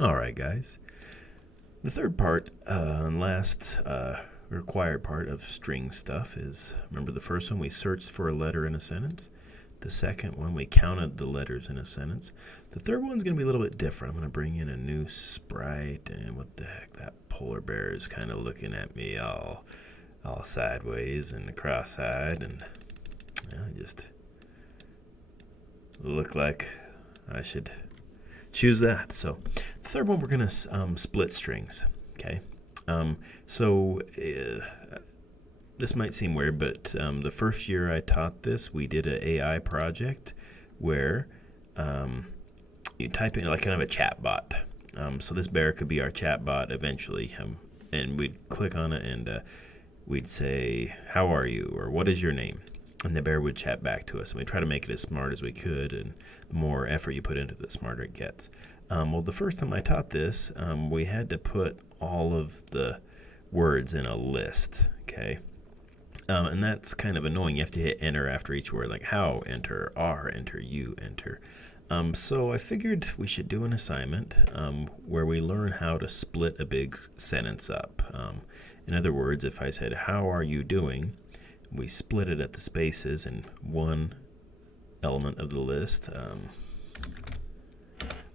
All right, guys. The third part and last required part of string stuff is, remember the first one we searched for a letter in a sentence. The second one we counted the letters in a sentence. The third one's going to be a little bit different. I'm going to bring in a new sprite, and what the heck, that polar bear is kind of looking at me all sideways and cross-eyed, and I just look like I should choose that. So the third one, we're going to split strings. Okay. This might seem weird, but the first year I taught this, we did an AI project where you type in like kind of a chat bot. So this bear could be our chat bot eventually, and we'd click on it and we'd say, "How are you?" or "What is your name?" And the bear would chat back to us. And we try to make it as smart as we could, and the more effort you put into it, the smarter it gets. Well, the first time I taught this, we had to put all of the words in a list, okay? And that's kind of annoying. You have to hit enter after each word, like how, enter, are, enter, you, enter. So I figured we should do an assignment where we learn how to split a big sentence up. In other words, if I said, "How are you doing?" we split it at the spaces in one element of the list.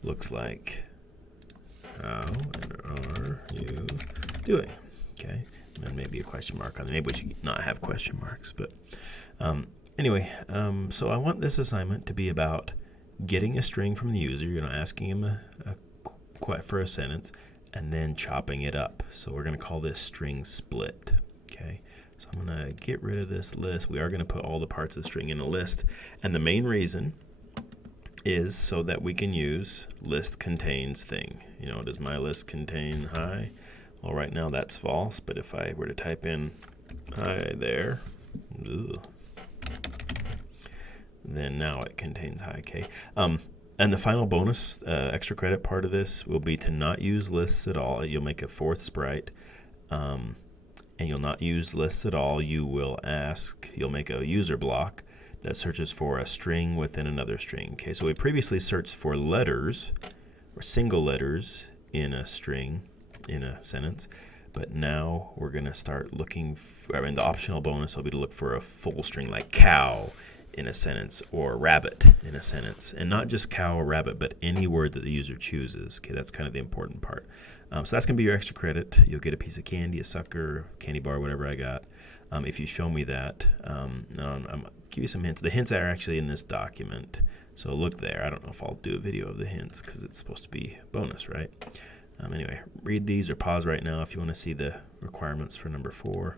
Looks like, "How are you doing?" Okay, and maybe a question mark on it. Maybe we should not have question marks, but anyway, so I want this assignment to be about getting a string from the user, asking him for a sentence, and then chopping it up. So we're going to call this string split. Okay, so I'm going to get rid of this list. We are going to put all the parts of the string in a list, and the main reason is so that we can use list contains thing. Does my list contain hi? Well, right now that's false, but if I were to type in hi there, then now it contains hi, okay? And the final bonus, extra credit part of this will be to not use lists at all. You'll make a fourth sprite, and you'll not use lists at all. You'll make a user block that searches for a string within another string. Okay, so we previously searched for letters or single letters in a string, in a sentence, but now we're going to start looking the optional bonus will be to look for a full string like cow in a sentence or rabbit in a sentence, and not just cow or rabbit, but any word that the user chooses. Okay, that's kind of the important part. So that's going to be your extra credit. You'll get a piece of candy, a sucker, candy bar, whatever I got. If you show me that, I'm give you some hints. The hints are actually in this document, so look there. I don't know if I'll do a video of the hints because it's supposed to be bonus, right? Anyway, read these or pause right now if you want to see the requirements for number 4.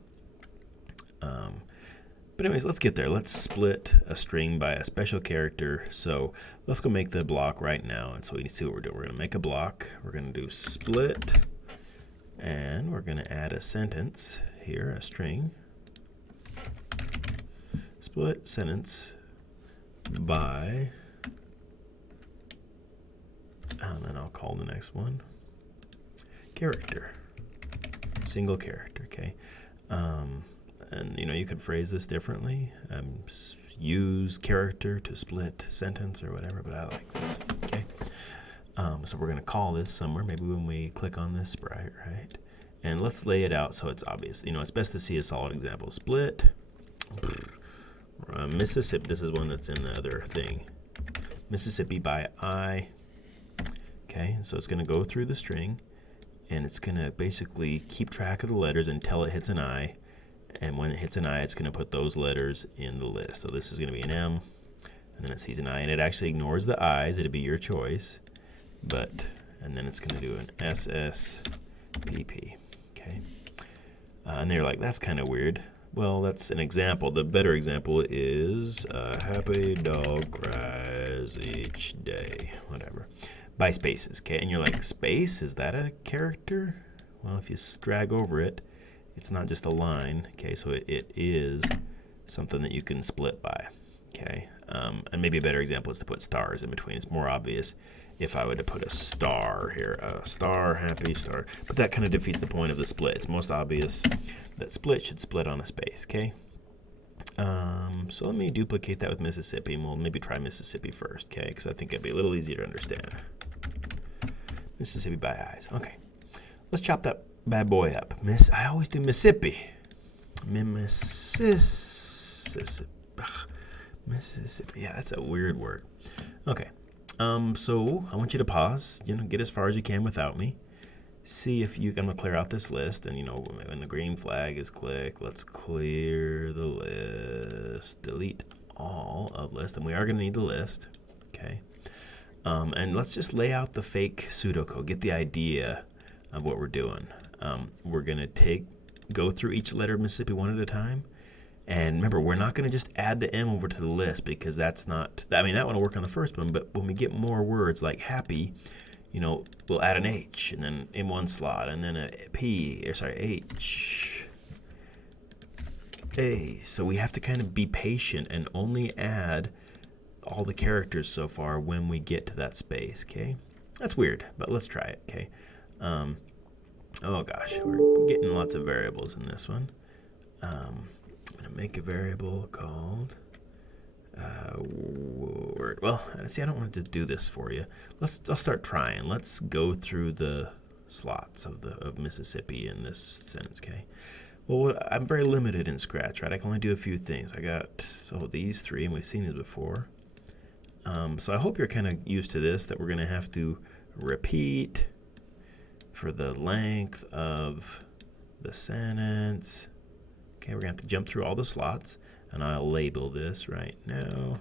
But anyways, let's get there. Let's split a string by a special character. So let's go make the block right now. And so we need to see what we're doing. We're going to make a block. We're going to do split, and we're going to add a sentence here, a string. Split sentence by, and then I'll call the next one character, single character, okay? And you could phrase this differently. Use character to split sentence or whatever, but I like this, okay? So we're going to call this somewhere, maybe when we click on this sprite, right? And let's lay it out so it's obvious. It's best to see a solid example. Split, Mississippi, this is one that's in the other thing. Mississippi by I, okay? So it's going to go through the string, and it's going to basically keep track of the letters until it hits an I. And when it hits an I, it's going to put those letters in the list. So this is going to be an M, and then it sees an I, and it actually ignores the I's. It'll be your choice. And then it's going to do an SSPP, okay? And they're like, that's kind of weird. Well, that's an example. The better example is happy dog cries each day, whatever, by spaces, okay? And you're like, space, is that a character? Well, if you drag over it, it's not just a line, okay? So it is something that you can split by, okay? And maybe a better example is to put stars in between. It's more obvious if I were to put a star here, a star, happy star. But that kind of defeats the point of the split. It's most obvious that split should split on a space, okay? So let me duplicate that with Mississippi, and we'll maybe try Mississippi first, okay? Because I think it'd be a little easier to understand. Mississippi by eyes. Okay. Let's chop that bad boy up. I always do Mississippi. Mississippi. Mississippi. Yeah, that's a weird word. Okay. So I want you to pause. Get as far as you can without me. See if I'm gonna clear out this list, and when the green flag is clicked, let's clear the list. Delete all of list, and we are gonna need the list. Okay. And let's just lay out the fake pseudocode. Get the idea of what we're doing. We're gonna go through each letter of Mississippi one at a time. And remember, we're not going to just add the M over to the list, because that's not, that one will work on the first one, but when we get more words like happy, we'll add an H and then in one slot, and then a H, A. So we have to kind of be patient and only add all the characters so far when we get to that space, okay? That's weird, but let's try it, okay? Oh gosh, we're getting lots of variables in this one. I'm going to make a variable called word. Well, see, I don't want to do this for you. I'll start trying. Let's go through the slots of Mississippi in this sentence, okay? Well, I'm very limited in Scratch, right? I can only do a few things. I got these three, and we've seen these before. So I hope you're kind of used to this, that we're going to have to repeat for the length of the sentence. Okay, we're going to have to jump through all the slots, and I'll label this right now.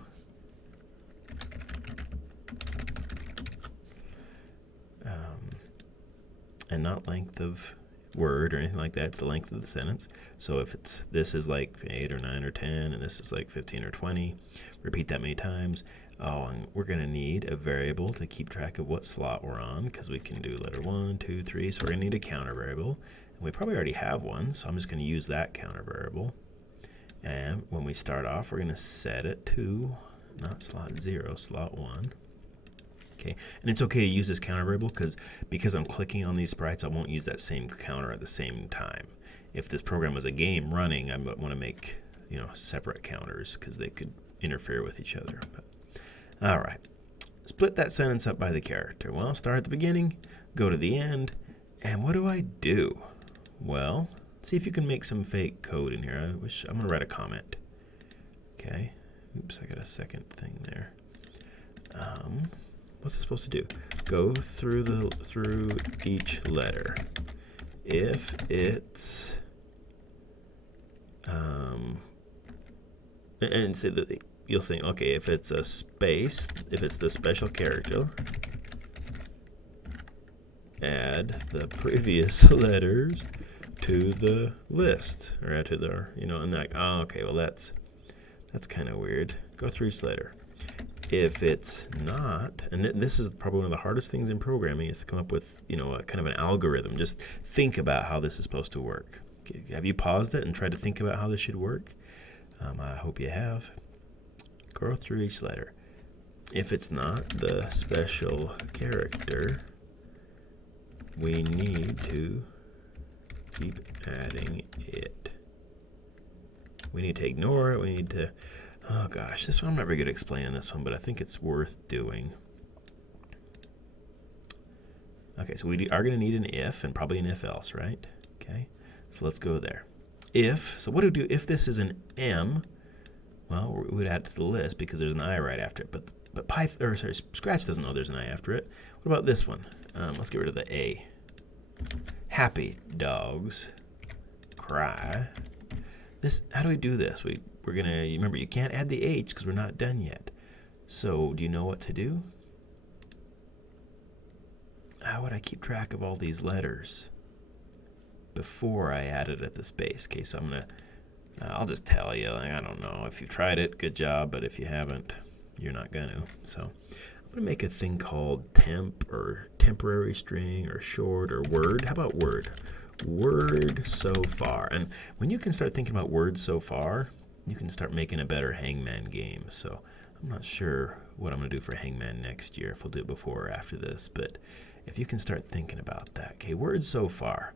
And not length of word or anything like that, it's the length of the sentence. So if this is like 8 or 9 or 10, and this is like 15 or 20, repeat that many times. Oh, and we're going to need a variable to keep track of what slot we're on, because we can do letter 1, 2, 3, so we're going to need a counter variable. And we probably already have one, so I'm just going to use that counter variable. And when we start off, we're going to set it to not slot 0, slot 1. Okay, and it's okay to use this counter variable because I'm clicking on these sprites, I won't use that same counter at the same time. If this program was a game running, I want to make separate counters because they could interfere with each other. All right, split that sentence up by the character. Well, start at the beginning, go to the end, and what do I do? Well, see if you can make some fake code in here. I'm going to write a comment. Okay, oops, I got a second thing there. What's it supposed to do? Go through each letter. If it's and say that you'll think, okay, if it's a space, if it's the special character, add the previous letters to the list, or add to the, and like, oh, okay, well that's kind of weird. Go through each letter. If it's not, and this is probably one of the hardest things in programming, is to come up with, a kind of an algorithm. Just think about how this is supposed to work. Okay, have you paused it and tried to think about how this should work? I hope you have. Go through each letter. If it's not the special character, we need to keep adding it. We need to ignore it. We need to, oh gosh, this one I'm not very good at explaining this one, but I think it's worth doing. Okay, so we are going to need an if and probably an if else, right? Okay, so let's go there. If, so what do we do if this is an M? Well, we would add it to the list because there's an I right after it, but Scratch doesn't know there's an I after it. What about this one? Let's get rid of the A. Happy dogs cry. How do we do this? We're gonna, remember, you can't add the H because we're not done yet. So do you know what to do? How would I keep track of all these letters before I add it at the space? Okay, so I'll just tell you, I don't know. If you've tried it, good job, but if you haven't, you're not gonna. So I'm gonna make a thing called temp or temporary string or short or word. How about word? Word so far. And when you can start thinking about words so far, you can start making a better Hangman game. So I'm not sure what I'm going to do for Hangman next year, if we'll do it before or after this, but if you can start thinking about that. Okay, words so far.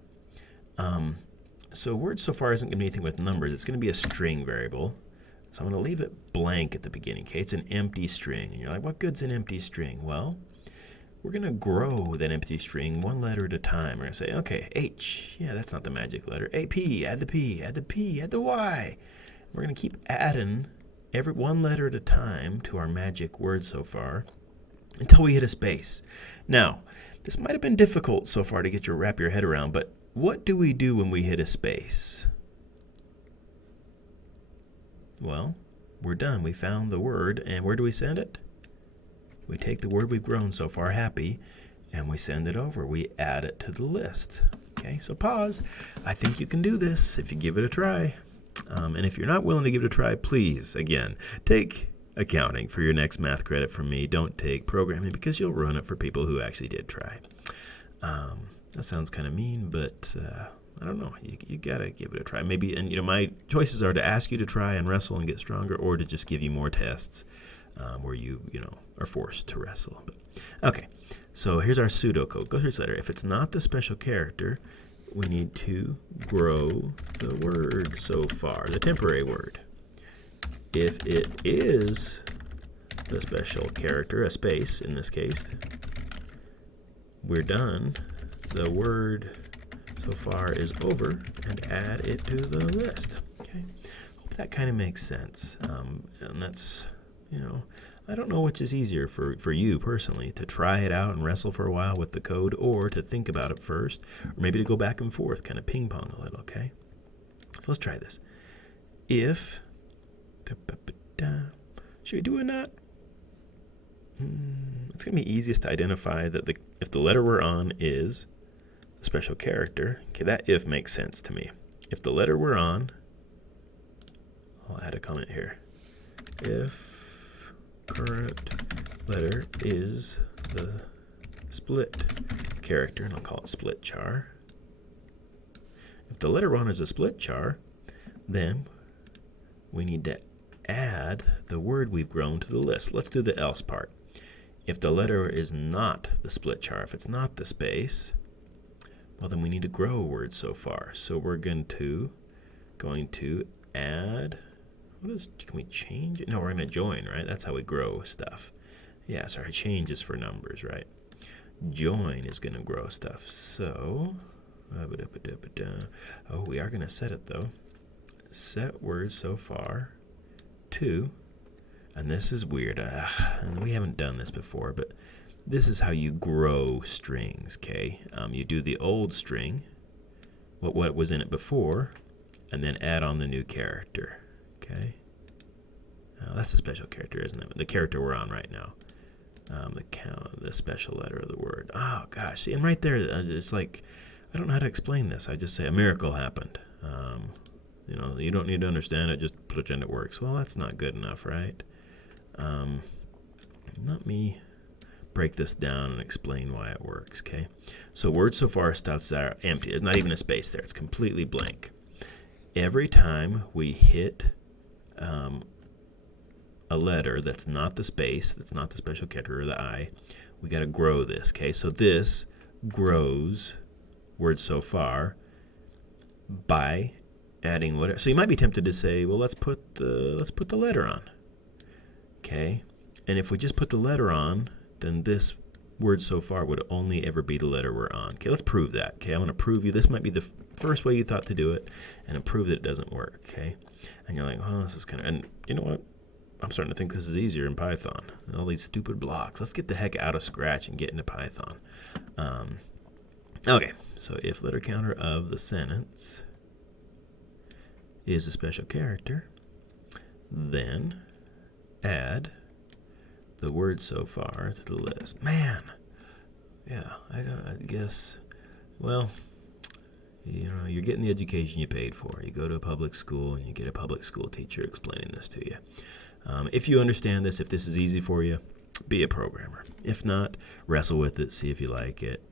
So words so far isn't going to be anything with numbers. It's going to be a string variable. So I'm going to leave it blank at the beginning. Okay, it's an empty string. And you're like, what good's an empty string? Well, we're going to grow that empty string one letter at a time. We're going to say, okay, H, yeah, that's not the magic letter. A, P, add the P, add the P, add the Y. We're going to keep adding every one letter at a time to our magic word so far until we hit a space. Now, this might have been difficult so far to wrap your head around, but what do we do when we hit a space? Well, we're done. We found the word, and where do we send it? We take the word we've grown so far, happy, and we send it over. We add it to the list. Okay, so pause. I think you can do this if you give it a try. And if you're not willing to give it a try, please, again, take accounting for your next math credit from me. Don't take programming because you'll ruin it for people who actually did try. That sounds kind of mean, but I don't know. You got to give it a try. Maybe, and my choices are to ask you to try and wrestle and get stronger, or to just give you more tests where you are forced to wrestle. But, okay, so here's our pseudocode. Go through each letter. If it's not the special character, we need to grow the word so far, the temporary word. If it is the special character, a space in this case, we're done. The word so far is over, and add it to the list. Okay, hope that kind of makes sense. And that's, I don't know which is easier for you personally, to try it out and wrestle for a while with the code, or to think about it first, or maybe to go back and forth, kind of ping pong a little, okay? So let's try this. If, should we do a not? It's going to be easiest to identify that if the letter we're on is a special character, okay, that if makes sense to me. If the letter we're on, I'll add a comment here. If current letter is the split character, and I'll call it split char. If the letter we're on is a split char, then we need to add the word we've grown to the list. Let's do the else part. If the letter is not the split char, if it's not the space, well, then we need to grow a word so far. So we're going to add, can we change it? No, we're going to join, right? That's how we grow stuff. Yeah, sorry, change is for numbers, right? Join is going to grow stuff. So, oh, we are going to set it though. Set word so far to, and this is weird, and we haven't done this before, but this is how you grow strings, okay? You do the old string, what was in it before, and then add on the new character, okay? That's a special character, isn't it? The character we're on right now. The special letter of the word. Oh, gosh. See, and right there, it's like, I don't know how to explain this. I just say a miracle happened. You don't need to understand it, just pretend it works. Well, that's not good enough, right? Let me break this down and explain why it works, okay? So word so far starts are empty. There's not even a space there. It's completely blank. Every time we hit a letter that's not the space, that's not the special character or the I, we got to grow this, okay? So this grows word so far by adding whatever. So you might be tempted to say, well, let's put the letter on, okay? And if we just put the letter on, then this word so far would only ever be the letter we're on. Okay, let's prove that. Okay, I want to prove you. This might be the first way you thought to do it, and prove that it doesn't work. Okay, and you're like, oh, this is kind of. And you know what? I'm starting to think this is easier in Python. All these stupid blocks. Let's get the heck out of Scratch and get into Python. Okay, so if letter counter of the sentence is a special character, then add the word so far to the list. Man, yeah, I guess, well, you're getting the education you paid for. You go to a public school and you get a public school teacher explaining this to you. If you understand this, if this is easy for you, be a programmer. If not, wrestle with it, see if you like it.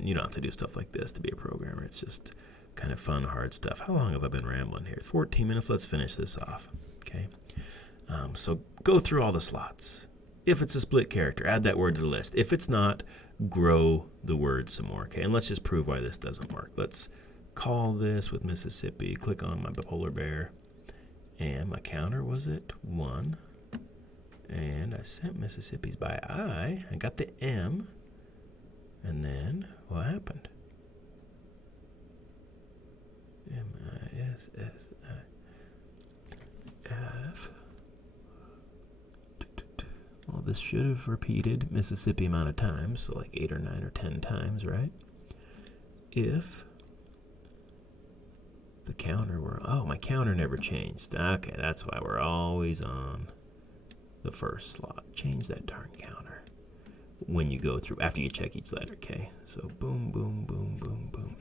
You don't have to do stuff like this to be a programmer. It's just kind of fun, hard stuff. How long have I been rambling here? 14 minutes. Let's finish this off. Okay. So go through all the slots. If it's a split character, add that word to the list. If it's not, grow the word some more. Okay, and let's just prove why this doesn't work. Let's call this with Mississippi. Click on my polar bear. And my counter was at 1. And I sent Mississippi's by I. I got the M. And then what happened? M-I-S-S-I-F. Well, this should have repeated Mississippi amount of times, so like 8 or 9 or 10 times, right? If the counter were, oh, my counter never changed. Okay, that's why we're always on the first slot. Change that darn counter when you go through, after you check each letter, okay? So boom, boom, boom, boom, boom.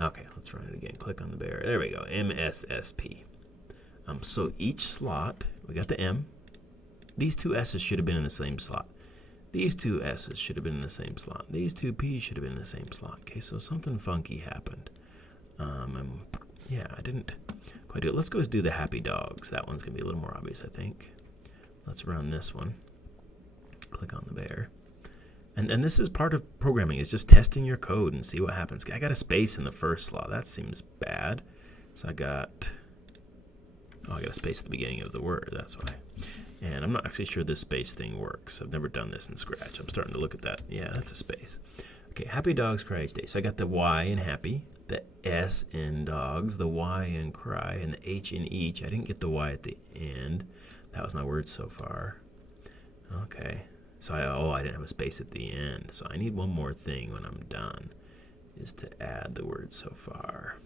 Okay, let's run it again. Click on the bear. There we go, MSSP. So each slot, we got the M. These two S's should have been in the same slot. These two S's should have been in the same slot. These two P's should have been in the same slot. Okay, so something funky happened. Yeah, I didn't quite do it. Let's go do the happy dogs. That one's going to be a little more obvious, I think. Let's run this one. Click on the bear. And this is part of programming. It's just testing your code and see what happens. I got a space in the first slot. That seems bad. So I got a space at the beginning of the word. That's why. And I'm not actually sure this space thing works. I've never done this in Scratch. I'm starting to look at that. Yeah, that's a space. Okay, happy dogs cry each day. So I got the Y in happy, the S in dogs, the Y in cry, and the H in each. I didn't get the Y at the end. That was my word so far. Okay, so I didn't have a space at the end. So I need one more thing when I'm done, is to add the word so far.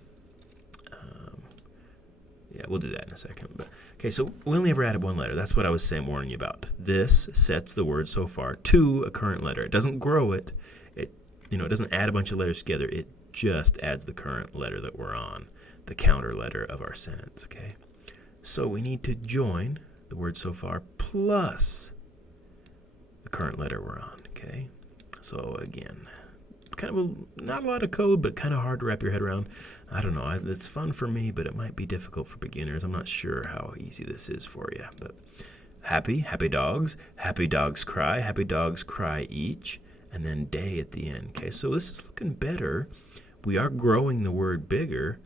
Yeah, we'll do that in a second. But okay, so we only ever added one letter. That's what I was warning you about. This sets the word so far to a current letter. It doesn't grow it. It doesn't add a bunch of letters together. It just adds the current letter that we're on, the counter letter of our sentence. Okay, so we need to join the word so far plus the current letter we're on. Okay, so again, kind of not a lot of code, but kind of hard to wrap your head around. I don't know. It's fun for me, but it might be difficult for beginners. I'm not sure how easy this is for you. But happy dogs cry each, and then day at the end. Okay, so this is looking better. We are growing the word bigger,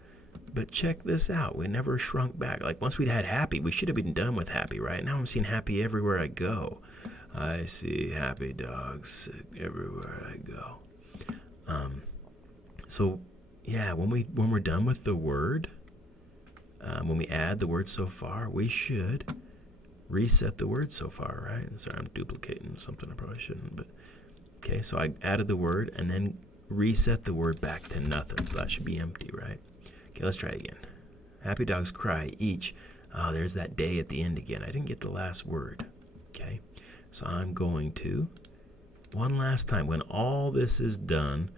but check this out. We never shrunk back. Like once we'd had happy, we should have been done with happy, right? Now I'm seeing happy everywhere I go. I see happy dogs everywhere I go. So yeah, when we're done with the word, when we add the word so far, we should reset the word so far, right? Sorry, I'm duplicating something I probably shouldn't, but okay, so I added the word and then reset the word back to nothing. So that should be empty, right? Okay, let's try it again. Happy dogs cry each. Oh, there's that day at the end again. I didn't get the last word. Okay, so I'm going to, one last time, when all this is done,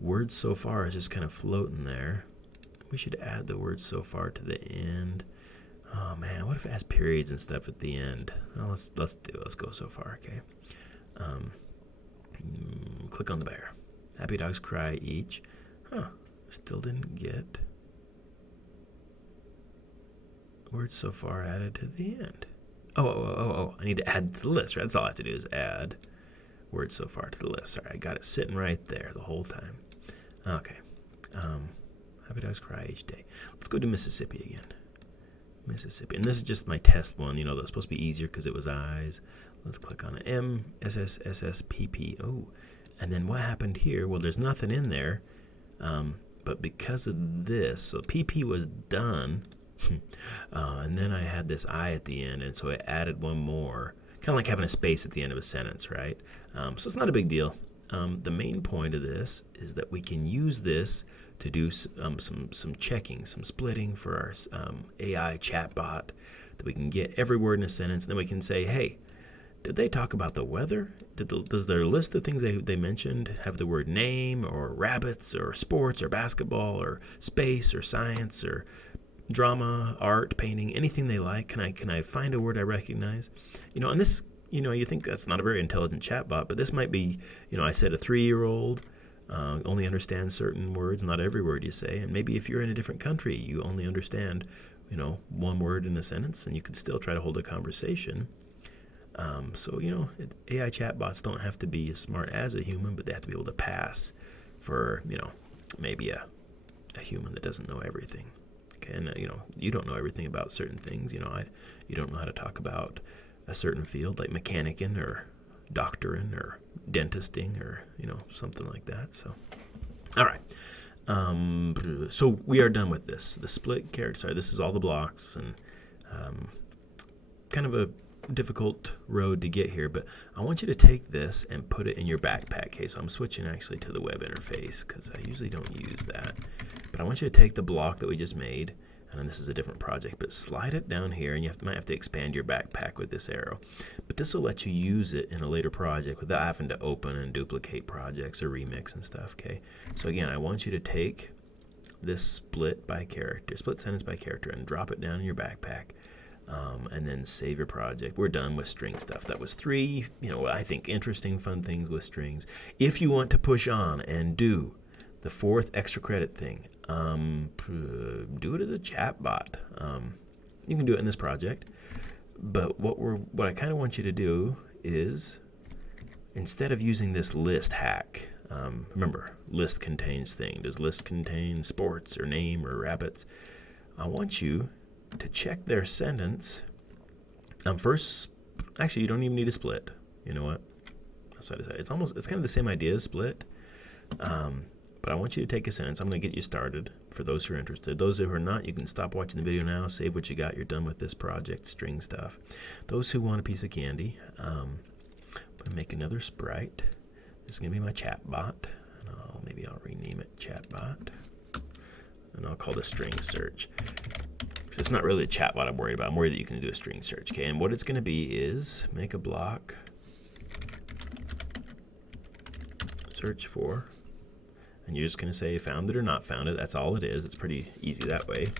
word so far is just kind of floating there. We should add the word so far to the end. Oh man, what if it has periods and stuff at the end? Well, let's go so far, okay? Click on the bear. Happy dogs cry each. Still didn't get word so far added to the end. Oh, I need to add to the list, right? That's all I have to do is add word so far to the list. Sorry, I got it sitting right there the whole time. Okay. Happy dogs cry each day. Let's go to Mississippi again. Mississippi. And this is just my test one. That's supposed to be easier because it was eyes. Let's click on it. MSSSPP. Oh, and then what happened here? Well, there's nothing in there. But because of this, so PP was done. And then I had this I at the end, and so I added one more. Kind of like having a space at the end of a sentence, right? So it's not a big deal. The main point of this is that we can use this to do some checking, some splitting for our AI chatbot, that we can get every word in a sentence. And then we can say, hey, did they talk about the weather? Does their list of things they mentioned have the word name or rabbits or sports or basketball or space or science or drama, art, painting, anything they like? Can I find a word I recognize? And this, you think that's not a very intelligent chatbot, but this might be, I said a 3-year-old only understands certain words, not every word you say. And maybe if you're in a different country, you only understand, one word in a sentence, and you could still try to hold a conversation. So, AI chatbots don't have to be as smart as a human, but they have to be able to pass for, maybe a human that doesn't know everything. Okay, and, you don't know everything about certain things. You don't know how to talk about a certain field like mechanicking or doctoring or dentisting or, something like that. So, all right. So we are done with this. The split character, sorry, this is all the blocks and kind of a difficult road to get here, but I want you to take this and put it in your backpack. Okay, so I'm switching actually to the web interface because I usually don't use that. But I want you to take the block that we just made, and this is a different project, but slide it down here, and you might have to expand your backpack with this arrow. But this will let you use it in a later project without having to open and duplicate projects or remix and stuff, okay? So again, I want you to take this split sentence by character, and drop it down in your backpack. And then save your project. We're done with string stuff. That was 3, I think interesting, fun things with strings. If you want to push on and do the 4th extra credit thing, do it as a chat bot. You can do it in this project, but what I kind of want you to do is, instead of using this list hack, remember, list contains thing. Does list contain sports or name or rabbits? I want you to check their sentence. First, actually, you don't even need a split. You know what? That's what I decided. It's kind of the same idea as split. But I want you to take a sentence. I'm going to get you started for those who are interested. Those who are not, you can stop watching the video now, save what you got. You're done with this project, string stuff. Those who want a piece of candy, I'm going to make another sprite. This is going to be my chat bot. And maybe I'll rename it chat bot. And I'll call this string search. Because it's not really a chat bot I'm worried about. I'm worried that you can do a string search. Okay, and what it's going to be is make a block, search for, and you're just going to say found it or not found it. That's all it is. It's pretty easy that way.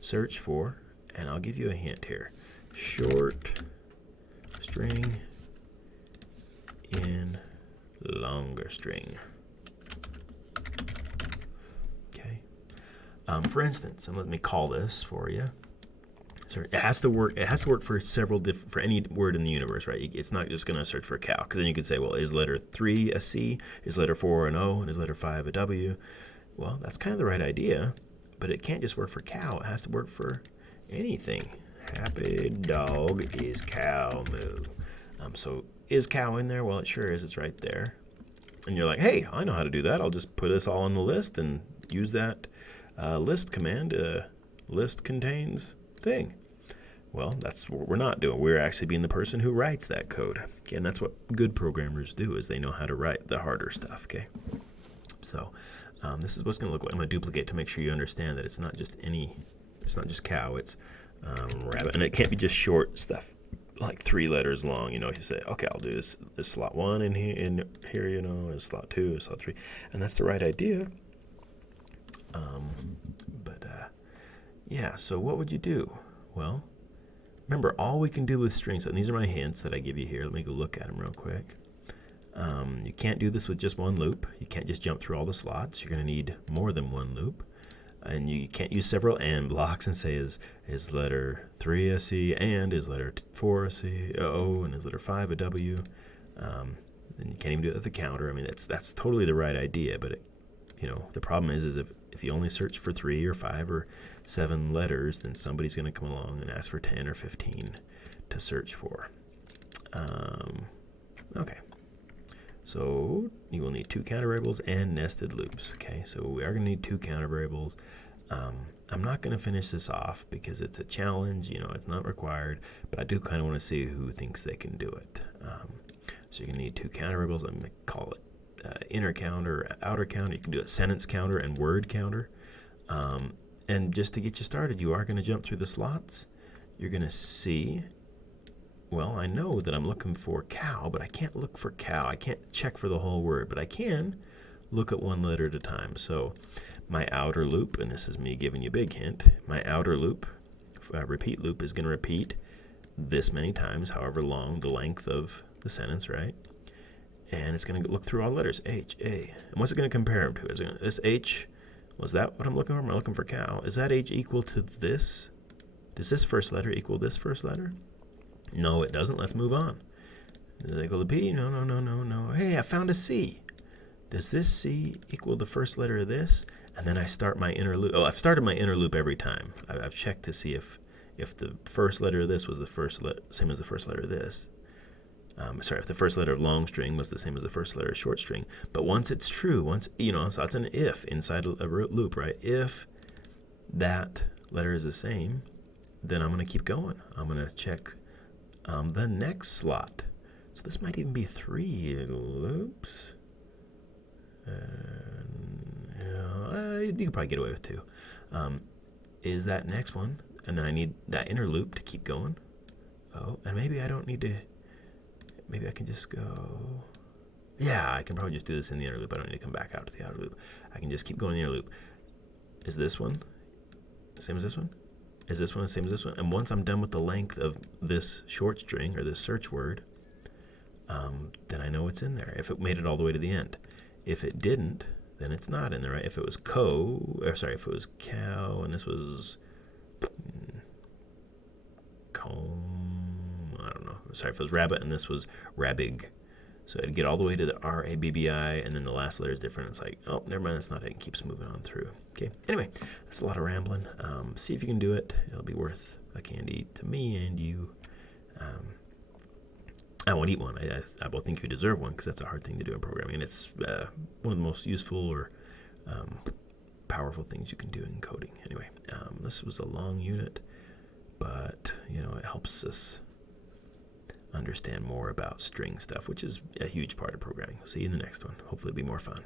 Search for, and I'll give you a hint here. Short string in longer string. For instance, and let me call this for you. So it has to work. It has to work for for any word in the universe, right? It's not just going to search for cow, because then you could say, well, is letter 3 a C? Is letter 4 an O? And is letter 5 a W? Well, that's kind of the right idea, but it can't just work for cow. It has to work for anything. Happy dog is cow moo. So is cow in there? Well, it sure is. It's right there. And you're like, hey, I know how to do that. I'll just put this all on the list and use that list command. List contains thing. Well, that's what we're not doing. We're actually being the person who writes that code. Okay, and that's what good programmers do, is they know how to write the harder stuff. Okay, so this is what's going to look like. I'm going to duplicate to make sure you understand that it's not just cow. It's rabbit, and it can't be just short stuff like 3 letters long. You say, okay, I'll do this slot 1 in here, and slot 2, and slot 3, and that's the right idea. Yeah, so what would you do? Well, remember, all we can do with strings, and these are my hints that I give you here. Let me go look at them real quick. You can't do this with just one loop. You can't just jump through all the slots. You're going to need more than one loop. And you can't use several and blocks and say, is letter 3 a C, and is letter 4 a C, a O, and is letter 5 a W. And you can't even do it with the counter. I mean, that's totally the right idea, but the problem is if you only search for 3 or 5 or 7 letters, then somebody's going to come along and ask for 10 or 15 to search for. Okay, so you will need 2 counter variables and nested loops. Okay, so we are going to need 2 counter variables. I'm not going to finish this off because it's a challenge. It's not required, but I do kind of want to see who thinks they can do it. So you're going to need 2 counter variables. I'm going to call it inner counter, outer counter. You can do a sentence counter and word counter. And just to get you started, you are going to jump through the slots. You're going to see, well, I know that I'm looking for cow, but I can't look for cow. I can't check for the whole word, but I can look at one letter at a time. So my outer loop, and this is me giving you a big hint, my outer loop, repeat loop, is going to repeat this many times, however long the length of the sentence, right? And it's going to look through all letters, H, A. And what's it going to compare them to? This H, was that what I'm looking for? Am I looking for cow? Is that H equal to this? Does this first letter equal this first letter? No, it doesn't. Let's move on. Does it equal to P? No. Hey, I found a C. Does this C equal the first letter of this? And then I start my inner loop. Oh, I've started my inner loop every time. I've checked to see if the first letter of this was the same as the first letter of this. sorry, if the first letter of long string was the same as the first letter of short string. But once it's true, once, so that's an if inside a loop, right? If that letter is the same, then I'm going to keep going. I'm going to check the next slot. So this might even be 3 loops. You can probably get away with 2. Is that next one, and then I need that inner loop to keep going. Oh, and maybe I don't need to, maybe I can just go, yeah, I can probably just do this in the inner loop. I don't need to come back out to the outer loop. I can just keep going in the inner loop. Is this one the same as this one? Is this one the same as this one? And once I'm done with the length of this short string or this search word, then I know it's in there, if it made it all the way to the end. If it didn't, then it's not in there, right? If it was if it was cow and this was comb, I don't know. Sorry, if it was rabbit and this was rabbig. So it'd get all the way to the R-A-B-B-I, and then the last letter is different. It's like, oh, never mind, that's not it. It keeps moving on through. Okay, anyway, that's a lot of rambling. See if you can do it. It'll be worth a candy to me and you. I won't eat one. I both think you deserve one because that's a hard thing to do in programming. And it's one of the most useful or powerful things you can do in coding. Anyway, this was a long unit, but it helps us understand more about string stuff, which is a huge part of programming. We'll see you in the next one. Hopefully it'll be more fun.